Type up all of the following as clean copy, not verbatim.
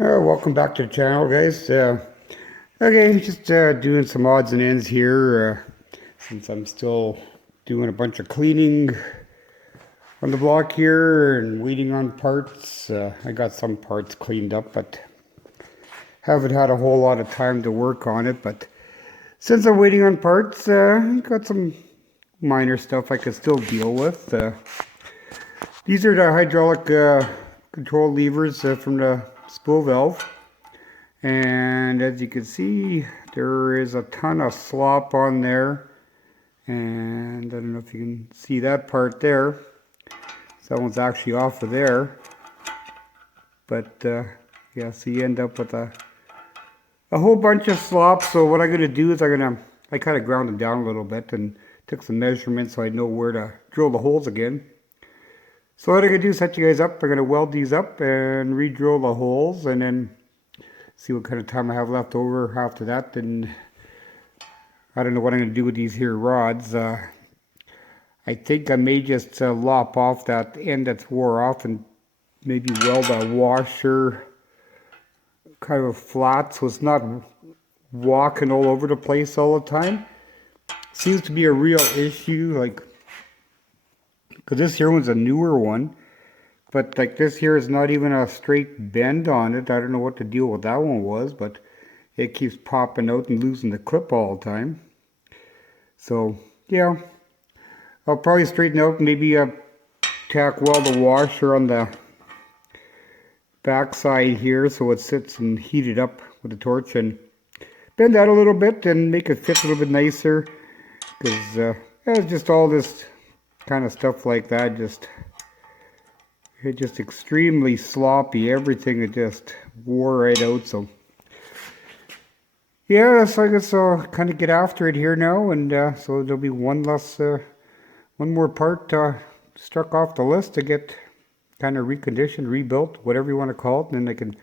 Welcome back to the channel, guys. Okay, just doing some odds and ends here since I'm still doing a bunch of cleaning on the block here and waiting on parts. I got some parts cleaned up, but haven't had a whole lot of time to work on it. But since I'm waiting on parts, got some minor stuff I can still deal with. These are the hydraulic control levers from the spool valve. And as you can see, there is a ton of slop on there. And I don't know if you can see that part there. So that one's actually off of there. But yeah, so you end up with a whole bunch of slop. So what I'm going to do is I kind of ground them down a little bit and took some measurements so I know where to drill the holes again. So what I'm going to do is set you guys up. I'm going to weld these up and re-drill the holes and then see what kind of time I have left over after that. Then I don't know what I'm going to do with these here rods. I think I may just lop off that end that's wore off and maybe weld a washer kind of flat so it's not walking all over the place all the time. Seems to be a real issue, like, because this here one's a newer one. But like this here is not even a straight bend on it. I don't know what the deal with that one was, but it keeps popping out and losing the clip all the time. So yeah, I'll probably straighten out, maybe tack weld the washer on the back side here so it sits and heat it up with the torch and bend that a little bit and make it fit a little bit nicer. Because it's just all this kind of stuff like that, it's just extremely sloppy. Everything it just wore right out. So yeah, so I guess I'll kind of get after it here now, and so there'll be one more part struck off the list to get kind of reconditioned, rebuilt, whatever you want to call it, and then I can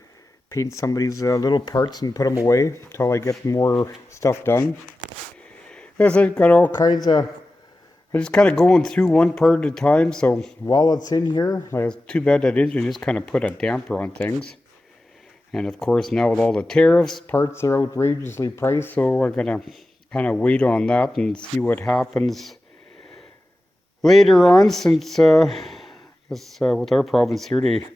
paint some of these little parts and put them away until I get more stuff done. As I've got all kinds of. I'm just kind of going through one part at a time, so while it's in here, it's too bad that engine just kind of put a damper on things. And of course now with all the tariffs, parts are outrageously priced, so we're going to kind of wait on that and see what happens later on, since with our province here, they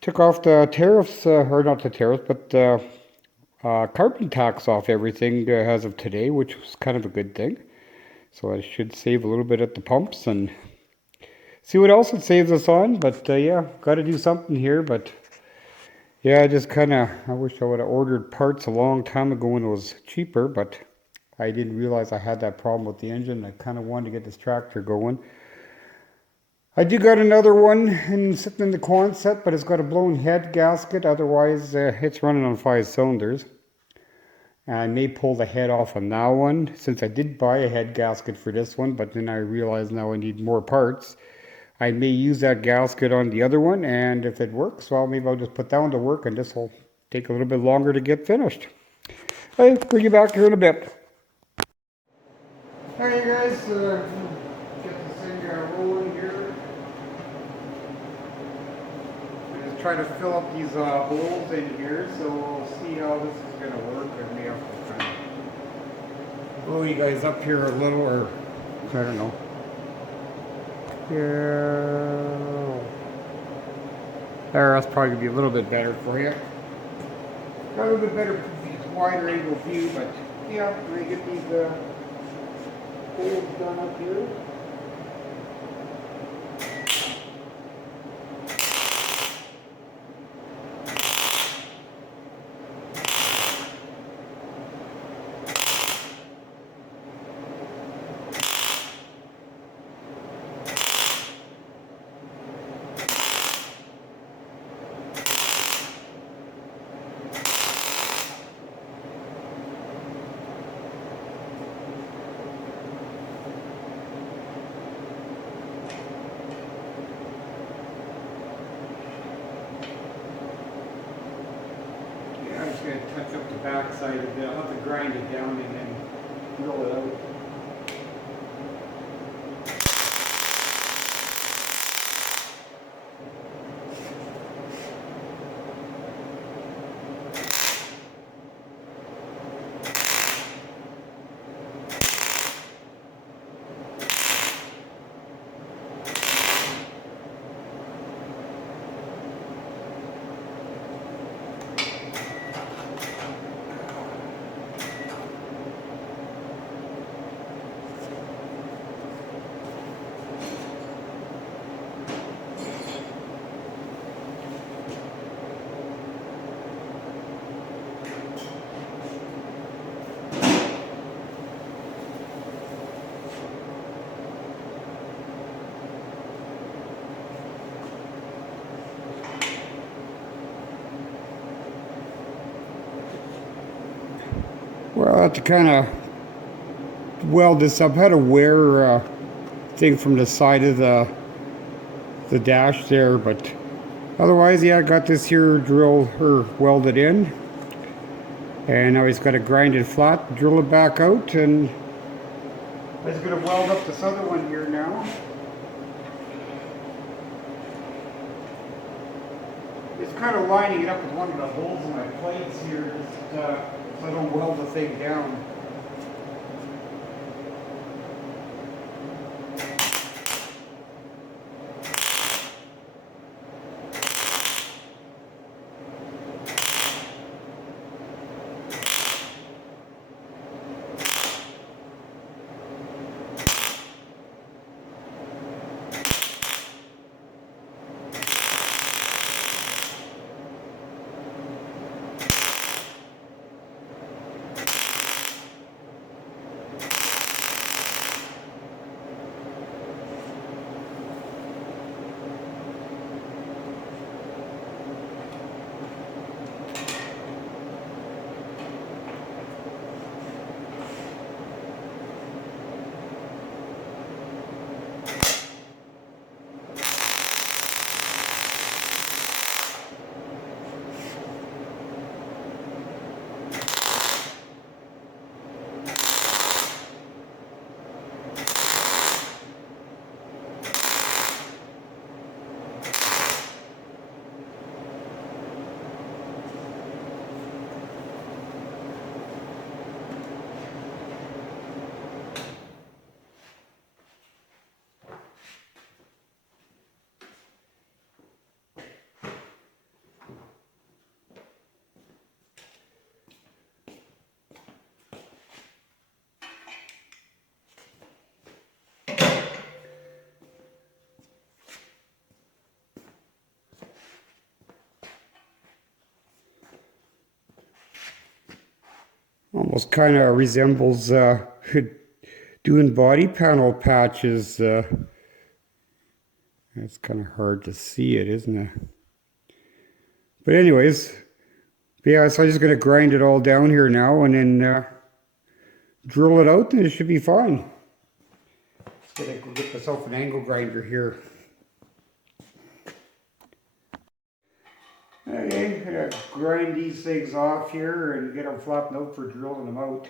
took off the tariffs, or not the tariffs, but carbon tax off everything as of today, which was kind of a good thing. So I should save a little bit at the pumps and see what else it saves us on. But yeah, got to do something here. But yeah, I wish I would have ordered parts a long time ago when it was cheaper. But I didn't realize I had that problem with the engine. I kind of wanted to get this tractor going. I do got another one sitting in the Quonset, but it's got a blown head gasket. Otherwise, it's running on 5 cylinders. I may pull the head off on that one, since I did buy a head gasket for this one, but then I realized now I need more parts. I may use that gasket on the other one, and if it works, well, maybe I'll just put that one to work, and this will take a little bit longer to get finished. I'll bring you back here in a bit. Hey guys, get this thing rolling here. I just try to fill up these holes in here, so we'll see how this is going to work. I may have to kind of blow you guys up here a little, or I don't know. Yeah. There, that's probably going to be a little bit better for you. Got a little bit better, wider angle view, but yeah, I'm going to get these holes done up here. Going to touch up the back side a bit. I'll have to grind it down and then roll it out. To kind of weld this up, I had a wear thing from the side of the dash there, but otherwise, yeah, I got this here drill or welded in, and now he's got to grind it flat, drill it back out, and I was going to weld up this other one here now. It's kind of lining it up with one of the holes in my plates here, just so I don't weld the thing down. Almost kind of resembles doing body panel patches. It's kind of hard to see it, isn't it? But anyways, yeah, so I'm just going to grind it all down here now and then drill it out and it should be fine. Just going to get myself an angle grinder here. Okay, I'm going to grind these things off here and get them flattened out for drilling them out.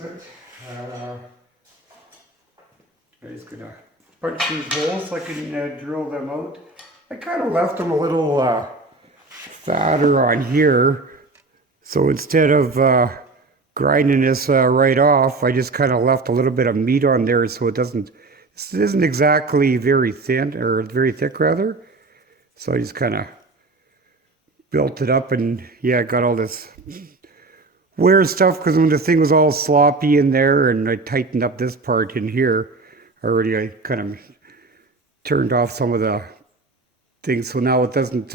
decent. I'm just gonna punch these holes so I can drill them out. I kind of left them a little fatter on here, so instead of grinding this right off, I just kind of left a little bit of meat on there so it isn't exactly very thin, or very thick rather. So I just kind of built it up, and yeah, got all this weird stuff because when the thing was all sloppy in there, and I tightened up this part in here already. I kind of turned off some of the things, so now it doesn't,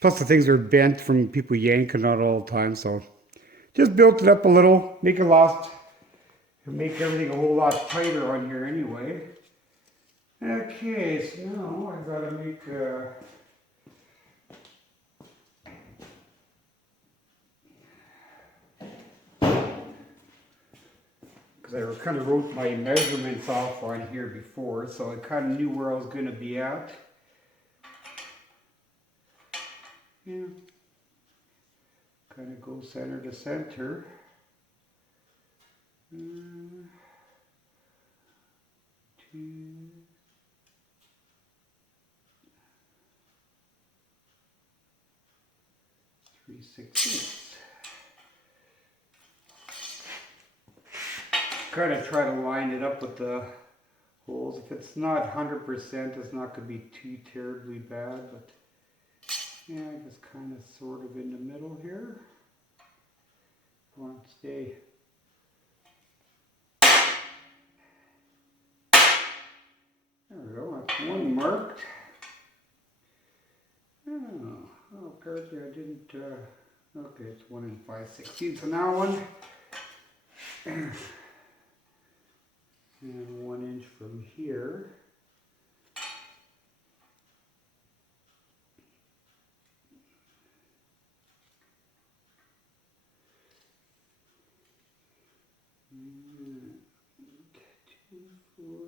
plus the things are bent from people yanking on it all the time, so just built it up a little, make everything a whole lot tighter on here anyway. Okay, so now I've got to make because I kind of wrote my measurements off on here before, so I kind of knew where I was going to be at. Yeah. Kind of go center to center. 2, 3/16. Kind of try to line it up with the holes. If it's not 100%, it's not going to be too terribly bad, but yeah, just kind of sort of in the middle here. I want to stay. There we go, that's one marked. Oh, apparently I didn't, okay, it's 1 5/16. So now one, and 1 inch from here. And 2, 4,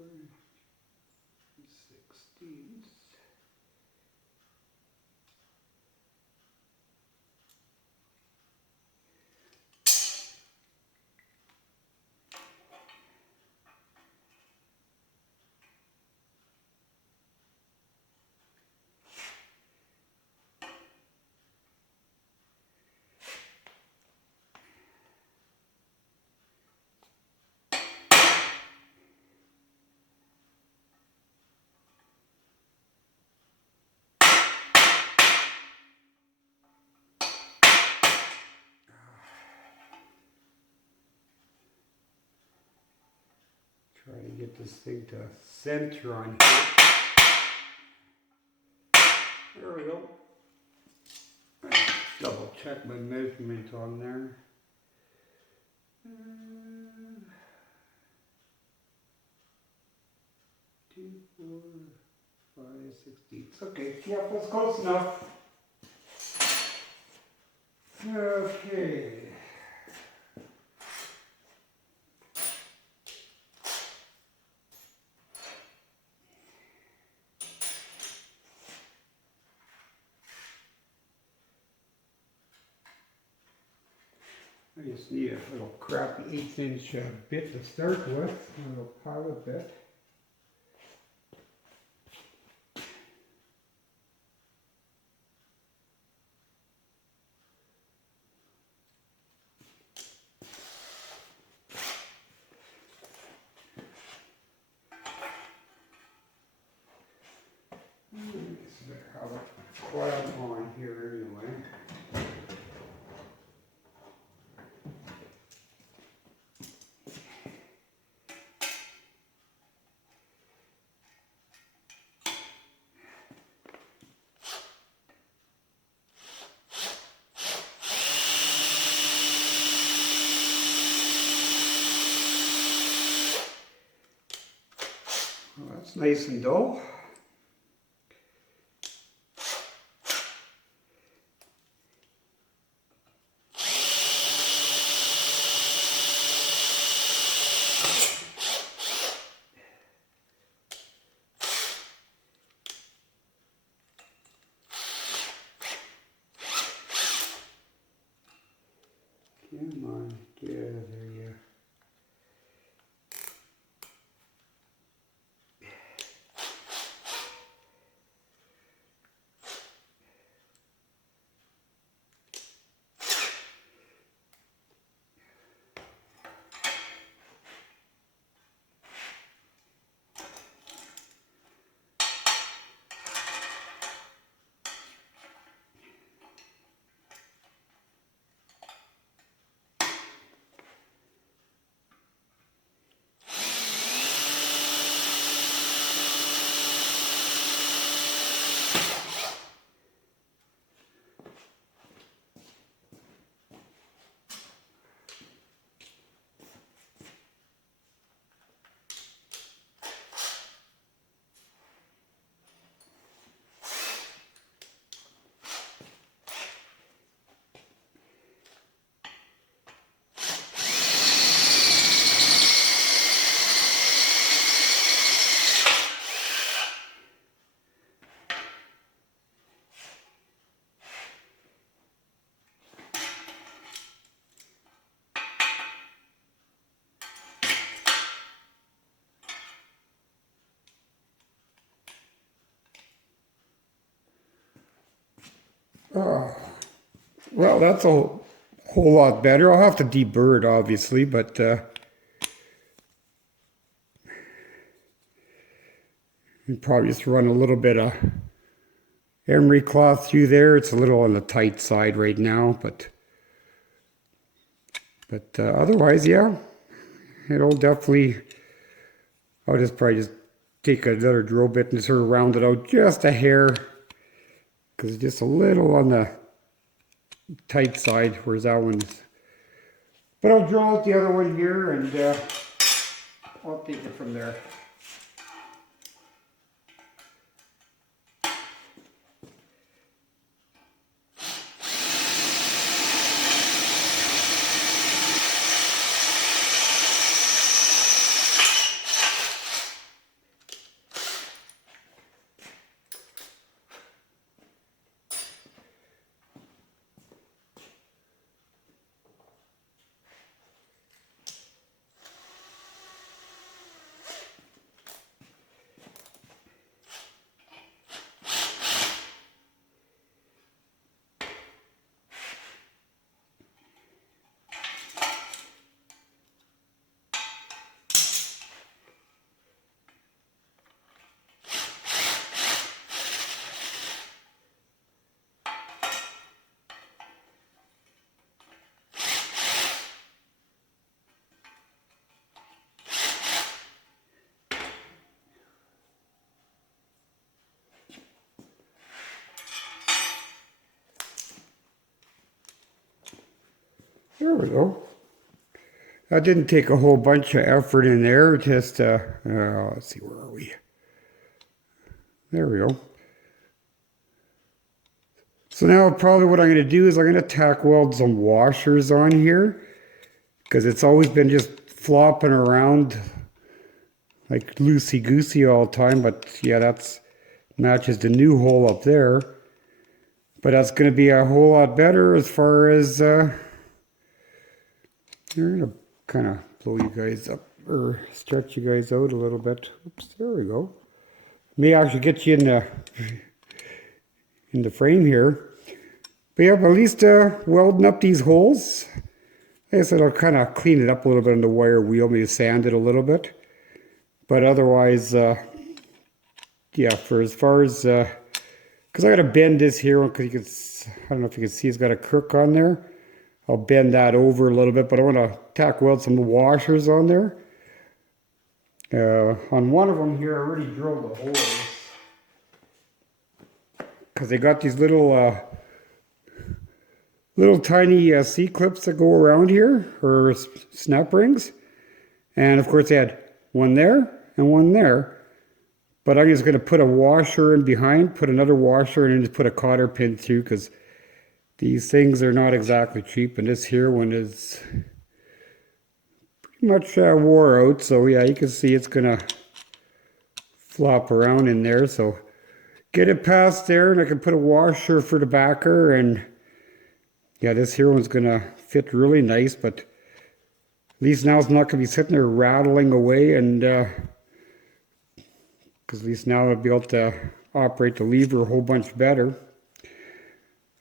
16. Try to get this thing to center on here. There we go. Double check my measurement on there. 2, 4, 5/16. Okay, yeah, that's close enough. Okay. I just need a little crappy 1/8 inch bit to start with, a little pilot bit. It's better have a coil on here anyway. Well, that's nice and dull. Come on, get out of there, yeah. Well, that's a whole lot better. I'll have to deburr it, obviously, but you probably just run a little bit of emery cloth through there. It's a little on the tight side right now, but otherwise, yeah, it'll definitely. I'll just probably just take another drill bit and sort of round it out just a hair, because it's just a little on the tight side, whereas that one's. But I'll drill out the other one here, and I'll take it from there. There we go. That didn't take a whole bunch of effort in there, just, let's see, where are we? There we go. So now probably what I'm going to do is I'm going to tack weld some washers on here, because it's always been just flopping around like loosey-goosey all the time, but yeah, that's matches the new hole up there. But that's going to be a whole lot better as far as, I'm going to kind of blow you guys up, or stretch you guys out a little bit. Oops, there we go. May actually get you in the frame here. But yeah, but at least welding up these holes. I guess it'll kind of clean it up a little bit on the wire wheel, maybe sand it a little bit. But otherwise, yeah, for as far as, because I got to bend this here, because you can, I don't know if you can see, it's got a crook on there. I'll bend that over a little bit, but I want to tack weld some washers on there. On one of them here, I already drilled the holes, because they got these little tiny C-clips that go around here, or snap rings. And of course they had one there and one there. But I'm just going to put a washer in behind, put another washer, and then just put a cotter pin through, because these things are not exactly cheap. And this here one is pretty much wore out. So yeah, you can see it's going to flop around in there. So get it past there, and I can put a washer for the backer. And yeah, this here one's going to fit really nice. But at least now it's not going to be sitting there rattling away. And because at least now I'll be able to operate the lever a whole bunch better.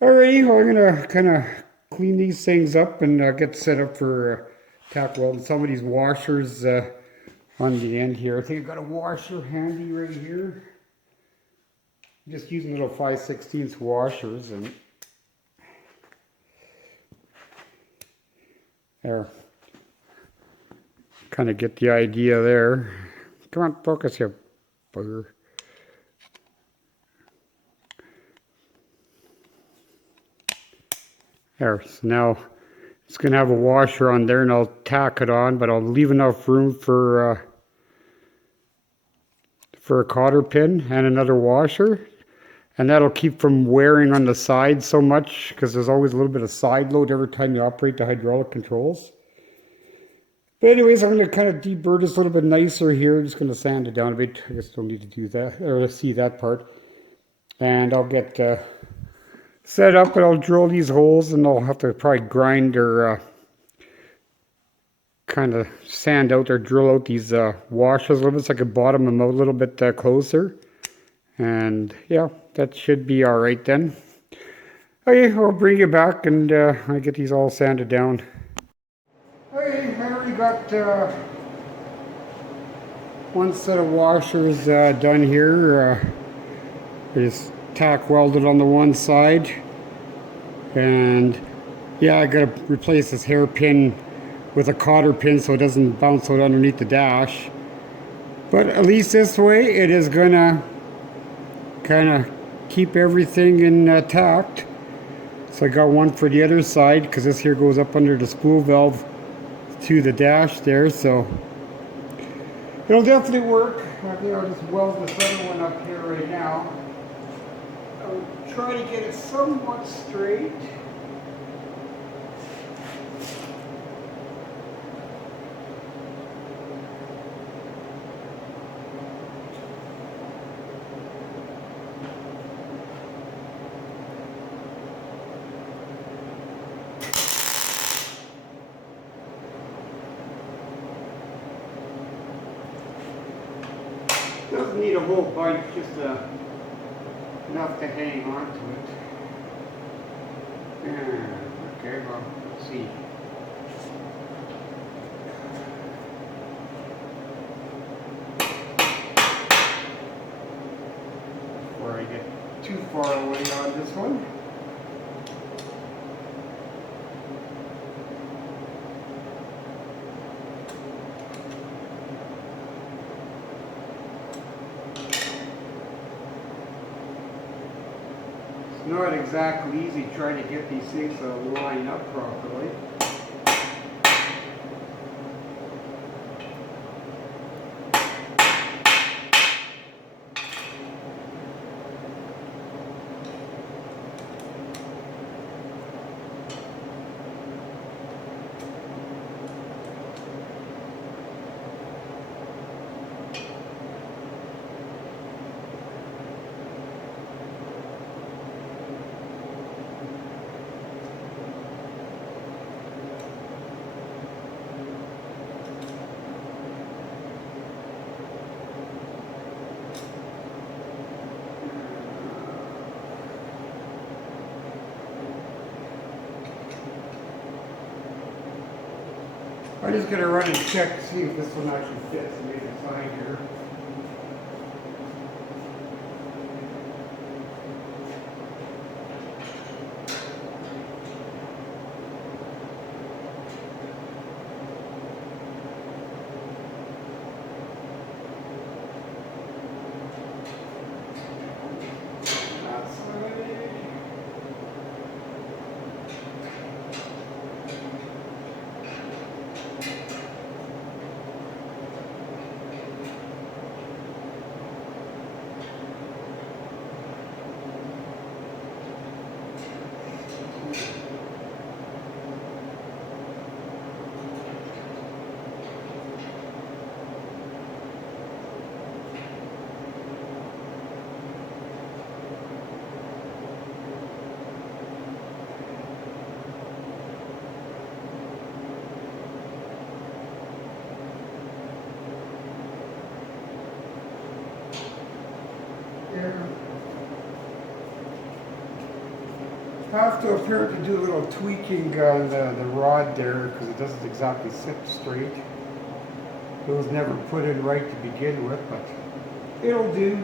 Alrighty, well, I'm going to kind of clean these things up and get set up for tack welding some of these washers on the end here. I think I've got a washer handy right here. I'm just using little 5/16 washers, and there. Kind of get the idea there. Come on, focus here, bugger. There, so now it's going to have a washer on there, and I'll tack it on, but I'll leave enough room for a cotter pin and another washer. And that'll keep from wearing on the side so much, because there's always a little bit of side load every time you operate the hydraulic controls. But anyways, I'm going to kind of deburr this a little bit nicer here. I'm just going to sand it down a bit. I guess don't need to do that, or see that part. And I'll get set up, and I'll drill these holes, and I'll have to probably grind or kind of sand out or drill out these washers a little bit so I can bottom them out a little bit closer. And yeah, that should be all right then. Okay, I'll bring you back and I get these all sanded down. Okay, I already got one set of washers done here. Just tack welded on the one side, and yeah, I gotta replace this hairpin with a cotter pin so it doesn't bounce out underneath the dash. But at least this way it is gonna kind of keep everything intact. So I got one for the other side because this here goes up under the spool valve to the dash there, so it'll definitely work. I think I'll just weld this other one up here right now. I'll try to get it somewhat straight. Doesn't need a whole bunch, just enough to hang on to it. Yeah, okay, well, let's see. Before I get too far away on this one. It's not exactly easy trying to get these things to line up properly. I'm just going to run and check to see if this one actually fits on the side here. I have to apparently do a little tweaking on the rod there because it doesn't exactly sit straight. It was never put in right to begin with, but it'll do.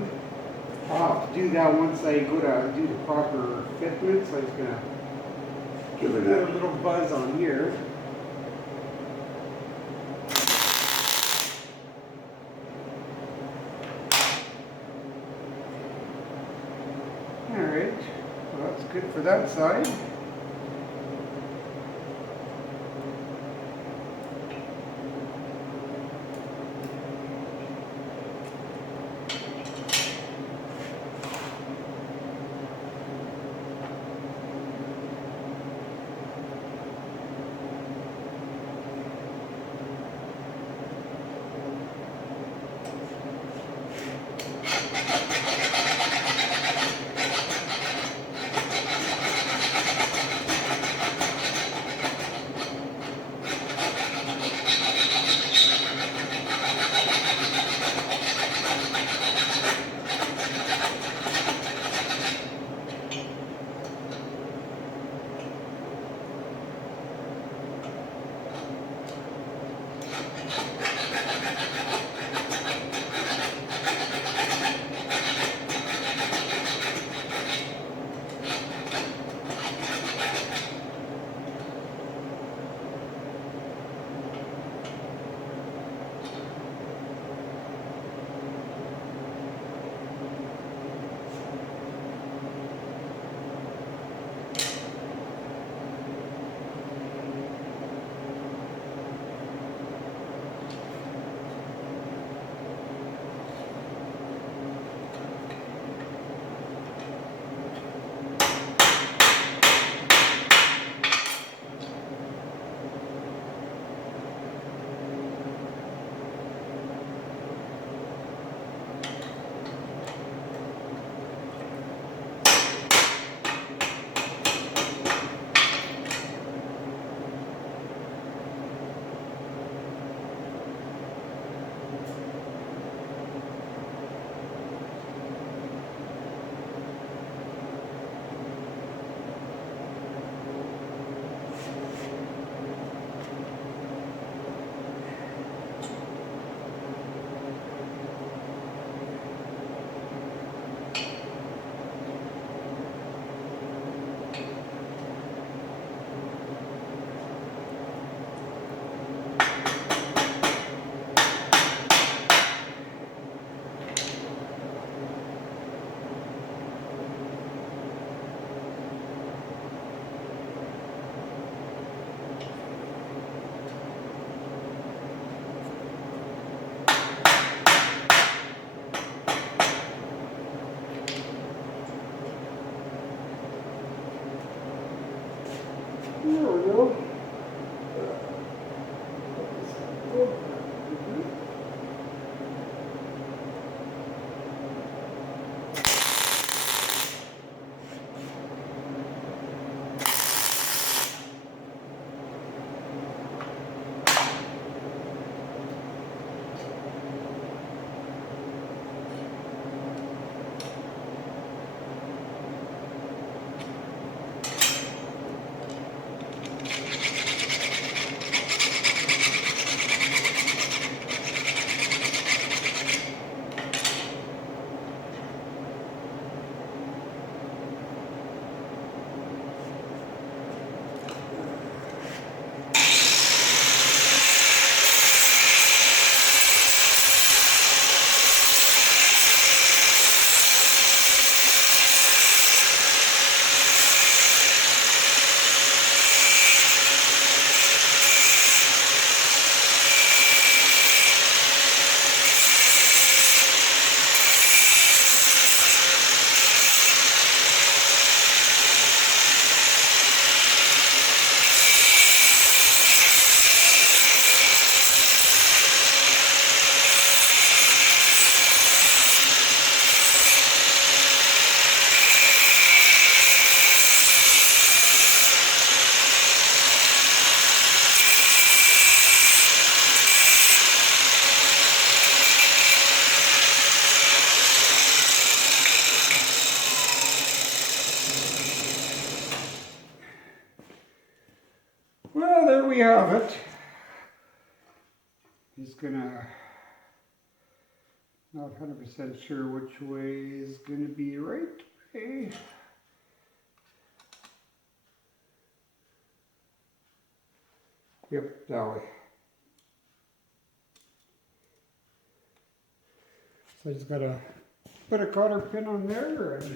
I'll have to do that once I go to do the proper fitment, so I'm just going to give it another little buzz on here. Alright, well that's good for that side. Not 100% sure which way is going to be right way. Yep, that way. So I just gotta put a cotter pin on there and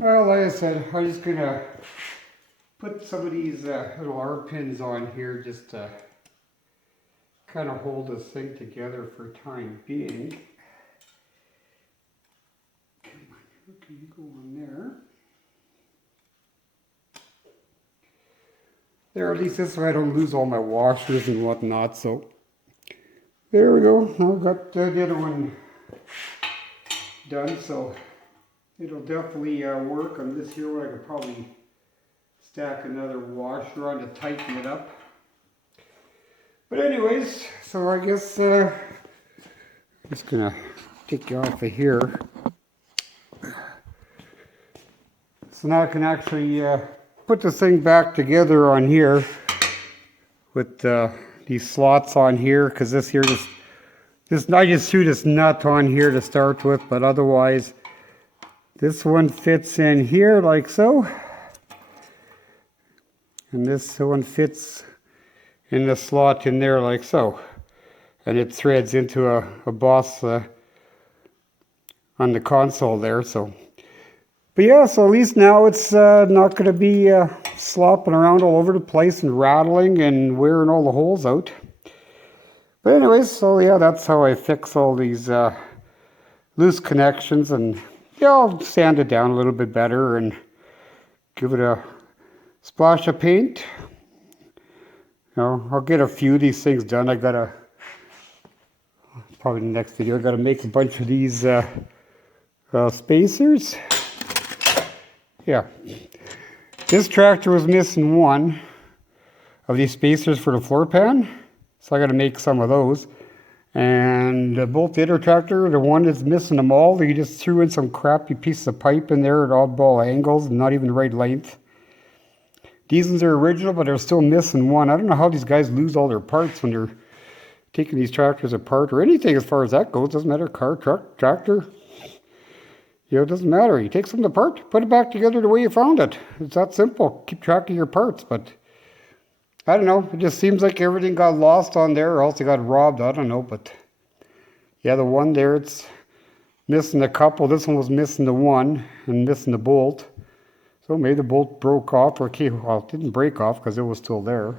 well, like I said, I'm just gonna put some of these little R pins on here just to kind of hold this thing together for time being. Come on, okay, you go on there. There, at least this way I don't lose all my washers and whatnot, so there we go. I've got the other one done, so it'll definitely work on this here one. I could probably stack another washer on to tighten it up. But anyways, so I guess I'm just gonna take you off of here. So now I can actually put this thing back together on here with these slots on here, because this here I just threw this nut on here to start with, but otherwise this one fits in here like so, and this one fits in the slot in there like so, and it threads into a boss on the console there. So, but yeah, so at least now it's not going to be slopping around all over the place and rattling and wearing all the holes out. But anyways, so yeah, that's how I fix all these loose connections, and yeah, I'll sand it down a little bit better and give it a splash of paint. You know, I'll get a few of these things done. I gotta, probably in the next video, I gotta make a bunch of these spacers. Yeah, this tractor was missing one of these spacers for the floor pan, so I gotta make some of those. And both the other tractor, the one that's missing them all, he just threw in some crappy piece of pipe in there at oddball angles and not even the right length. These ones are original, but they're still missing one. I don't know how these guys lose all their parts when they're taking these tractors apart, or anything as far as that goes. Doesn't matter, car, truck, tractor. You know, it doesn't matter. You take something apart, put it back together the way you found it. It's that simple. Keep track of your parts, but I don't know. It just seems like everything got lost on there, or else they got robbed. I don't know, but yeah, the one there, it's missing a couple. This one was missing the one and missing the bolt. So maybe the bolt broke off, or well, it didn't break off because it was still there.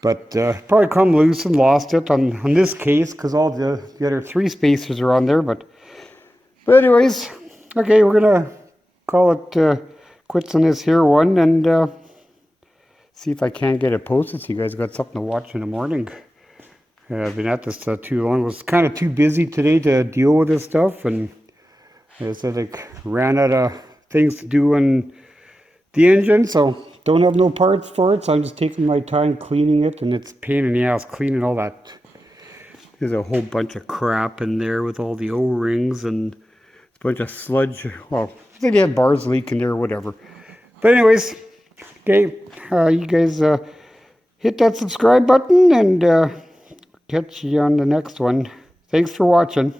But probably come loose and lost it on this case, because all the other three spacers are on there. But anyways, okay, we're gonna call it quits on this here one, and see if I can get it posted so you guys got something to watch in the morning. I've been at this too long. It was kind of too busy today to deal with this stuff, and I said I ran out of things to do on the engine, so don't have no parts for it, so I'm just taking my time cleaning it, and it's a pain in the ass cleaning all that. There's a whole bunch of crap in there with all the O-rings and a bunch of sludge. Well, I think they had bars leaking there or whatever. But anyways, okay, you guys hit that subscribe button, and catch you on the next one. Thanks for watching.